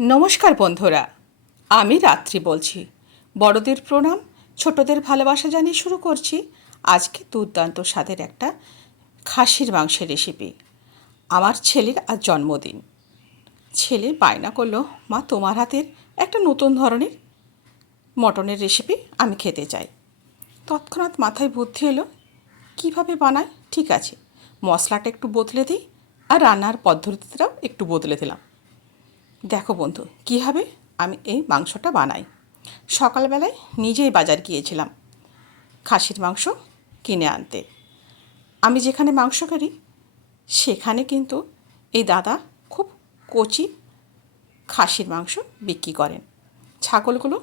নমস্কার বন্ধুরা, আমি রাত্রি বলছি। বড়দের প্রণাম, ছোটদের ভালোবাসা জানিয়ে শুরু করছি আজকে দুর্দান্ত স্বাদের একটা খাসির মাংসের রেসিপি। আমার ছেলের আজ জন্মদিন। ছেলে বায়না করলো, মা তোমার হাতের একটা নতুন ধরনের মটনের রেসিপি আমি খেতে চাই। তৎক্ষণাৎ মাথায় বুদ্ধি এলো, কীভাবে বানায়? ঠিক আছে, মশলাটা একটু বদলে দিই আর রান্নার পদ্ধতিটাও একটু বদলে দিলাম। দেখো বন্ধু, কীভাবে আমি এই মাংসটা বানাই। সকালবেলায় নিজেই বাজার গিয়েছিলাম খাসির মাংস কিনে আনতে। আমি যেখানে মাংস কাটি সেখানে কিন্তু এই দাদা খুব কচি খাসির মাংস বিক্রি করেন। ছাগলগুলো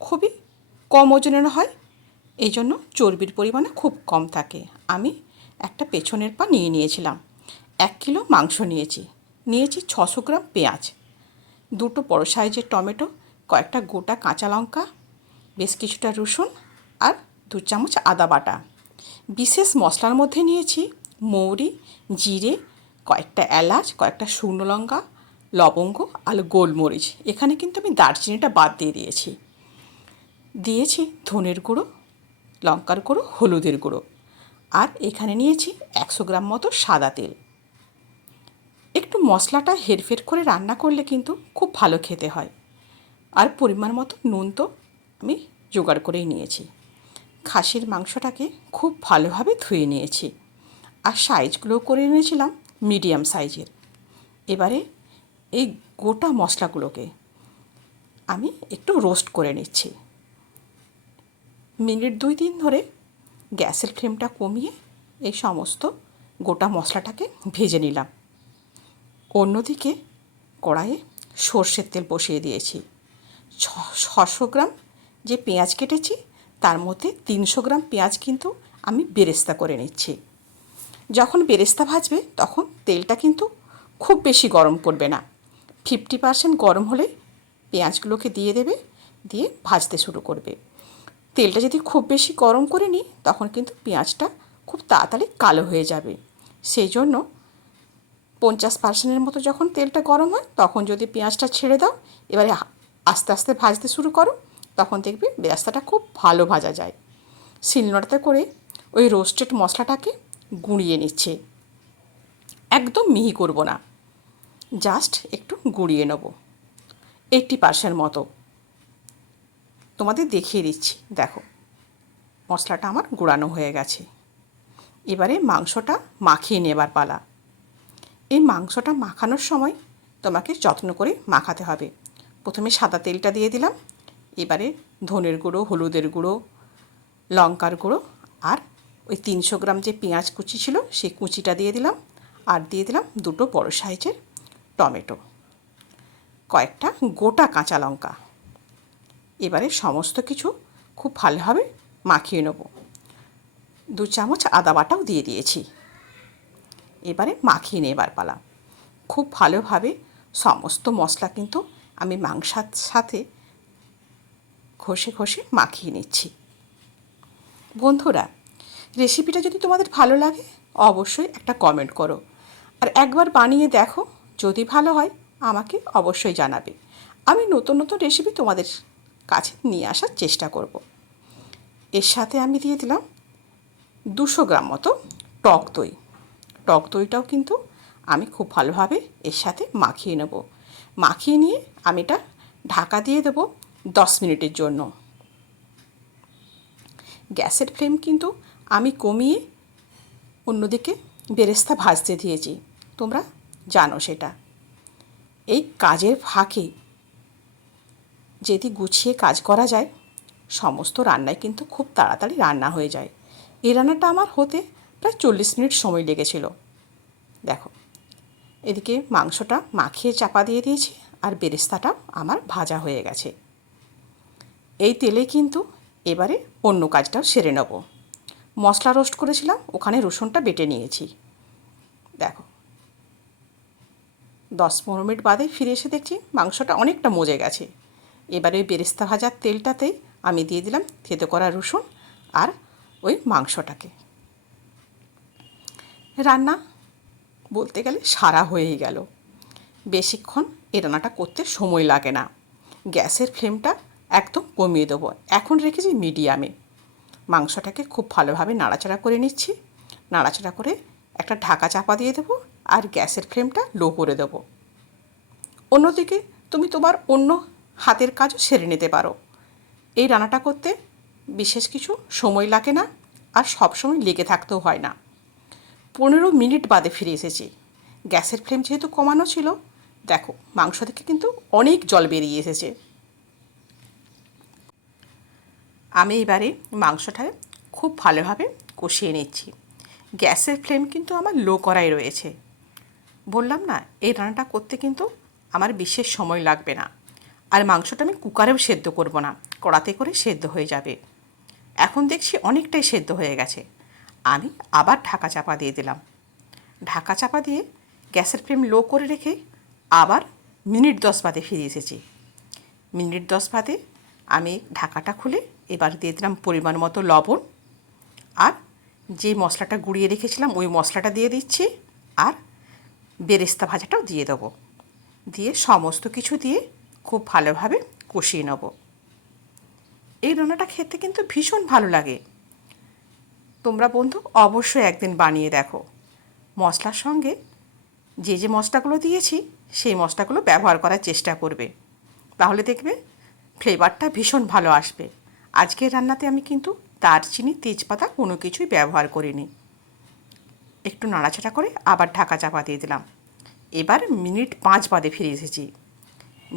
খুবই কম ওজনের হয়, এই জন্য চর্বির পরিমাণে খুব কম থাকে। আমি একটা পেছনের পা নিয়ে নিয়েছিলাম। 1 কিলো মাংস নিয়েছি। 600 গ্রাম পেঁয়াজ, দুটো বড় সাইজের টমেটো, কয়েকটা গোটা কাঁচা লঙ্কা, বেশ কিছুটা রসুন আর 2 চামচ আদা বাটা। বিশেষ মশলার মধ্যে নিয়েছি মৌরি, জিরে, কয়েকটা এলাচ, কয়েকটা শুকনো লঙ্কা, লবঙ্গ আর গোলমরিচ। এখানে কিন্তু আমি দারচিনিটা বাদ দিয়ে দিয়েছি ধনের গুঁড়ো, লঙ্কার গুঁড়ো, হলুদের গুঁড়ো। আর এখানে নিয়েছি 100 গ্রাম মতো সাদা তেল। একটু মশলাটা হেরফের করে রান্না করলে কিন্তু খুব ভালো খেতে হয়। আর পরিমাণ মতো নুন তো আমি জোগাড় করেই নিয়েছি। খাসির মাংসটাকে খুব ভালোভাবে ধুয়ে নিয়েছি আর সাইজগুলো করে নিয়েছিলাম মিডিয়াম সাইজের। এবারে এই গোটা মশলাগুলোকে আমি একটু রোস্ট করে নিচ্ছি। মিনিট 2-3 ধরে গ্যাসের ফ্লেমটা কমিয়ে এই সমস্ত গোটা মশলাটাকে ভেজে নিলাম। অন্যদিকে কড়াইয়ে সর্ষের তেল বসিয়ে দিয়েছি। 600 গ্রাম যে পেঁয়াজ কেটেছি তার মধ্যে 300 গ্রাম পেঁয়াজ কিন্তু আমি বেরেস্তা করে নিচ্ছি। যখন বেরেস্তা ভাজবে তখন তেলটা কিন্তু খুব বেশি গরম করবে না। 50% গরম হলে পেঁয়াজগুলোকে দিয়ে দেবে, দিয়ে ভাজতে শুরু করবে। তেলটা যদি খুব বেশি গরম করে নিই তখন কিন্তু পেঁয়াজটা খুব তাড়াতাড়ি কালো হয়ে যাবে। সেই জন্য 50%-এর মতো যখন তেলটা গরম হয় তখন যদি পেঁয়াজটা ছেড়ে দাও, এবারে আস্তে আস্তে ভাজতে শুরু করো, তখন দেখবে বেরেস্তাটা খুব ভালো ভাজা যায়। শিলনোড়াতে করে ওই রোস্টেড মশলাটাকে গুঁড়িয়ে নিচ্ছে। একদম মিহি করব না, জাস্ট একটু গুঁড়িয়ে নেব 80% মতো। তোমাদের দেখিয়ে দিচ্ছি, দেখো মশলাটা আমার গুঁড়ানো হয়ে গেছে। এবারে মাংসটা মাখিয়ে নেবার পালা। এই মাংসটা মাখানোর সময় তোমাকে যত্ন করে মাখাতে হবে। প্রথমে সাদা তেলটা দিয়ে দিলাম, এবারে ধনের গুঁড়ো, হলুদের গুঁড়ো, লঙ্কার গুঁড়ো আর ওই 300 গ্রাম যে পেঁয়াজ কুচি ছিল সেই কুচিটা দিয়ে দিলাম। আর দিয়ে দিলাম দুটো বড় সাইজের টমেটো, কয়েকটা গোটা কাঁচা লঙ্কা। এবারে সমস্ত কিছু খুব ভালোভাবে মাখিয়ে নেব। 2 চামচ আদা বাটাও দিয়ে দিয়েছি। এবারে মাখিয়ে নেবার পালা। খুব ভালোভাবে সমস্ত মশলা কিন্তু আমি মাংসের সাথে ঘষে ঘষে মাখিয়ে নিচ্ছি। বন্ধুরা, রেসিপিটা যদি তোমাদের ভালো লাগে অবশ্যই একটা কমেন্ট করো, আর একবার বানিয়ে দেখো, যদি ভালো হয় আমাকে অবশ্যই জানাবে। আমি নতুন নতুন রেসিপি তোমাদের কাছে নিয়ে আসার চেষ্টা করব। এর সাথে আমি দিয়ে দিলাম 200 গ্রাম মতো টক দই। টক দইটাও কিন্তু আমি খুব ভালোভাবে এর সাথে মাখিয়ে নেব। মাখিয়ে নিয়ে আমি এটা ঢাকা দিয়ে দেবো 10 মিনিটের জন্য। গ্যাসের ফ্লেম কিন্তু আমি কমিয়ে অন্যদিকে বেরেস্তা ভাজতে দিয়েছি, তোমরা জানো সেটা। এই কাজের ফাঁকে যদি গুছিয়ে কাজ করা যায় সমস্ত রান্নায় কিন্তু খুব তাড়াতাড়ি রান্না হয়ে যায়। এই রান্নাটা আমার হতে প্রায় 40 মিনিট সময় লেগেছিল। দেখো, এদিকে মাংসটা মাখিয়ে চাপা দিয়ে দিয়েছি আর বেরেস্তাটাও আমার ভাজা হয়ে গেছে। এই তেলে কিন্তু এবারে অন্য কাজটাও সেরে নেব। মশলা রোস্ট করেছিলাম, ওখানে রসুনটা বেটে নিয়েছি। দেখো, 10-15 মিনিট বাদে ফিরে এসে দেখছি মাংসটা অনেকটা মজে গেছে। এবারে ওই বেরেস্তা ভাজার তেলটাতেই আমি দিয়ে দিলাম থেতো করা রসুন আর ওই মাংসটাকে। রান্না বলতে গেলে সারা হয়েই গেল। বেশিক্ষণ এই রান্নাটা করতে সময় লাগে না। গ্যাসের ফ্লেমটা একদম কমিয়ে দেবো। এখন রেখেছি মিডিয়ামে। মাংসটাকে খুব ভালোভাবে নাড়াচাড়া করে নিচ্ছি। নাড়াচাড়া করে একটা ঢাকা চাপা দিয়ে দেবো আর গ্যাসের ফ্লেমটা লো করে দেবো। অন্যদিকে তুমি তোমার অন্য হাতের কাজও সেরে নিতে পারো। এই রান্নাটা করতে বিশেষ কিছু সময় লাগে না আর সবসময় লেগে থাকতেও হয় না। 15 মিনিট বাদে ফিরে এসেছি। গ্যাসের ফ্লেম যেহেতু কমানো ছিল, দেখো মাংস থেকে কিন্তু অনেক জল বেরিয়ে এসেছে। আমি এবারে মাংসটা খুব ভালোভাবে কষিয়ে নিচ্ছি। গ্যাসের ফ্লেম কিন্তু আমার লো করাই রয়েছে। বললাম না, এই রান্নাটা করতে কিন্তু আমার বিশেষ সময় লাগবে না। আর মাংসটা আমি কুকারেও সেদ্ধ করব না, কড়াতে করে সেদ্ধ হয়ে যাবে। এখন দেখছি অনেকটাই সেদ্ধ হয়ে গেছে। আমি আবার ঢাকা চাপা দিয়ে দিলাম। ঢাকা চাপা দিয়ে গ্যাসের ফ্লেম লো করে রেখে আবার মিনিট 10 বাদে ফিরে এসেছি। মিনিট 10 বাদে আমি ঢাকাটা খুলে এবার দিয়ে দিলাম পরিমাণ মতো লবণ, আর যে মশলাটা গুঁড়িয়ে রেখেছিলাম ওই মশলাটা দিয়ে দিচ্ছি, আর বেরেস্তা ভাজাটাও দিয়ে দেবো। দিয়ে সমস্ত কিছু দিয়ে খুব ভালোভাবে কষিয়ে নেব। এই রান্নাটা খেতে কিন্তু ভীষণ ভালো লাগে। তোমরা বন্ধু অবশ্যই একদিন বানিয়ে দেখো। মশলার সঙ্গে যে যে মশলাগুলো দিয়েছি সেই মশলাগুলো ব্যবহার করার চেষ্টা করবে, তাহলে দেখবে ফ্লেভারটা ভীষণ ভালো আসবে। আজকের রান্নাতে আমি কিন্তু দারচিনি, তেজপাতা কোনো কিছুই ব্যবহার করিনি। একটু নাড়াচাড়া করে আবার ঢাকা চাপা দিয়ে দিলাম। এবার মিনিট 5 বাদে ফিরে এসেছি।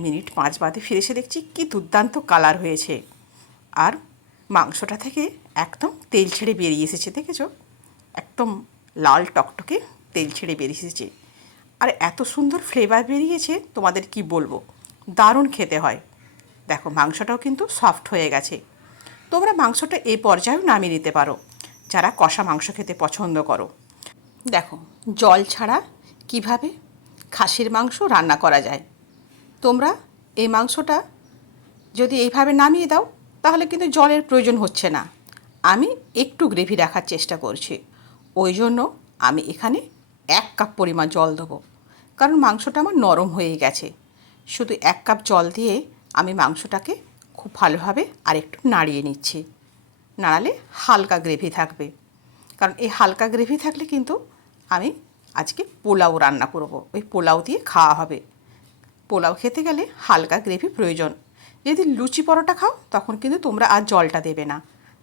মিনিট 5 বাদে ফিরে এসে দেখছি কি দুর্দান্ত কালার হয়েছে, আর মাংসটা থেকে একদম তেল ছেড়ে বেরিয়ে এসেছে। দেখেছো, একদম লাল টকটকে তেল ছেড়ে বেরিয়ে এসেছে, আর এত সুন্দর ফ্লেভার বেরিয়েছে তোমাদের কি বলবো, দারুণ খেতে হয়। দেখো মাংসটাও কিন্তু সফট হয়ে গেছে। তোমরা মাংসটা এই পর্যায়েও নামিয়ে নিতে পারো যারা কষা মাংস খেতে পছন্দ করো। দেখো জল ছাড়া কিভাবে খাসির মাংস রান্না করা যায়। তোমরা এই মাংসটা যদি এইভাবে নামিয়ে দাও তাহলে কিন্তু জলের প্রয়োজন হচ্ছে না। আমি একটু গ্রেভি রাখার চেষ্টা করছি, ওই জন্য আমি এখানে 1 কাপ পরিমাণ জল দেবো, কারণ মাংসটা আমার নরম হয়ে গেছে। শুধু 1 কাপ জল দিয়ে আমি মাংসটাকে খুব ভালোভাবে আরেকটু নাড়িয়ে নিচ্ছি। নাড়ালে হালকা গ্রেভি থাকবে, কারণ এই হালকা গ্রেভি থাকলে কিন্তু আমি আজকে পোলাও রান্না করব, ওই পোলাও দিয়ে খাওয়া হবে। পোলাও খেতে গেলে হালকা গ্রেভি প্রয়োজন। যদি লুচি পরোটা খাও তখন কিন্তু তোমরা আর জলটা দেবে না,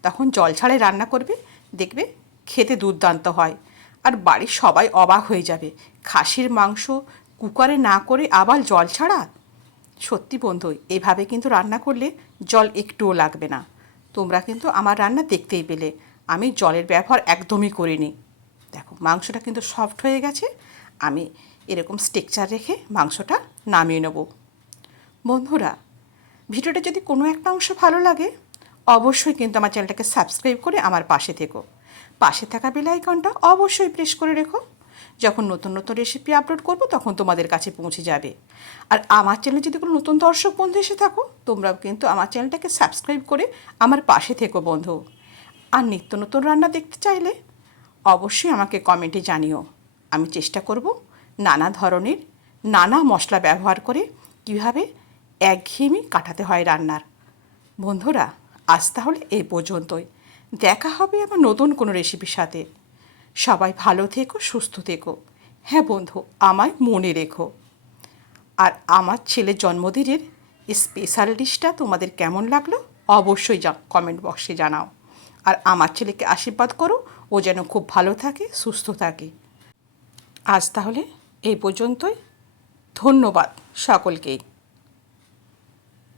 তখন জল ছাড়াই রান্না করবে, দেখবে খেতে দুর্দান্ত হয়। আর বাড়ির সবাই অবাক হয়ে যাবে, খাসির মাংস কুকারে না করে আবার জল ছাড়া। সত্যি বন্ধু, এভাবে কিন্তু রান্না করলে জল একটুও লাগবে না। তোমরা কিন্তু আমার রান্না দেখতেই পেলে আমি জলের ব্যবহার একদমই করিনি। দেখো মাংসটা কিন্তু সফট হয়ে গেছে। আমি এরকম স্টেকচার রেখে মাংসটা নামিয়ে নেব। বন্ধুরা, ভিডিওটা যদি কোনো একটা অংশ ভালো লাগে অবশ্যই কিন্তু আমার চ্যানেলটাকে সাবস্ক্রাইব করে আমার পাশে থেকো। পাশে থাকা বেল আইকনটা অবশ্যই প্রেস করে রেখো, যখন নতুন নতুন রেসিপি আপলোড করব তখন তোমাদের কাছে পৌঁছে যাবে। আর আমার চ্যানেলে যদি কোনো নতুন দর্শক বন্ধু এসে থাকো তোমরাও কিন্তু আমার চ্যানেলটাকে সাবস্ক্রাইব করে আমার পাশে থেকো বন্ধু। আর নিত্য নতুন রান্না দেখতে চাইলে অবশ্যই আমাকে কমেন্টে জানিও। আমি চেষ্টা করব নানা ধরনের নানা মশলা ব্যবহার করে কীভাবে একঘেয়েমি কাটাতে হয় রান্নার। বন্ধুরা, আজ তাহলে এই পর্যন্তই। দেখা হবে আবার নতুন কোনো রেসিপির সাথে। সবাই ভালো থেকো, সুস্থ থেকো। হ্যাঁ বন্ধু, আমায় মনে রেখো। আর আমার ছেলের জন্মদিনের স্পেশাল ডিশটা তোমাদের কেমন লাগলো অবশ্যই কমেন্ট বক্সে জানাও। আর আমার ছেলেকে আশীর্বাদ করো, ও যেন খুব ভালো থাকে, সুস্থ থাকে। আজ তাহলে এই পর্যন্তই। ধন্যবাদ সকলকেই।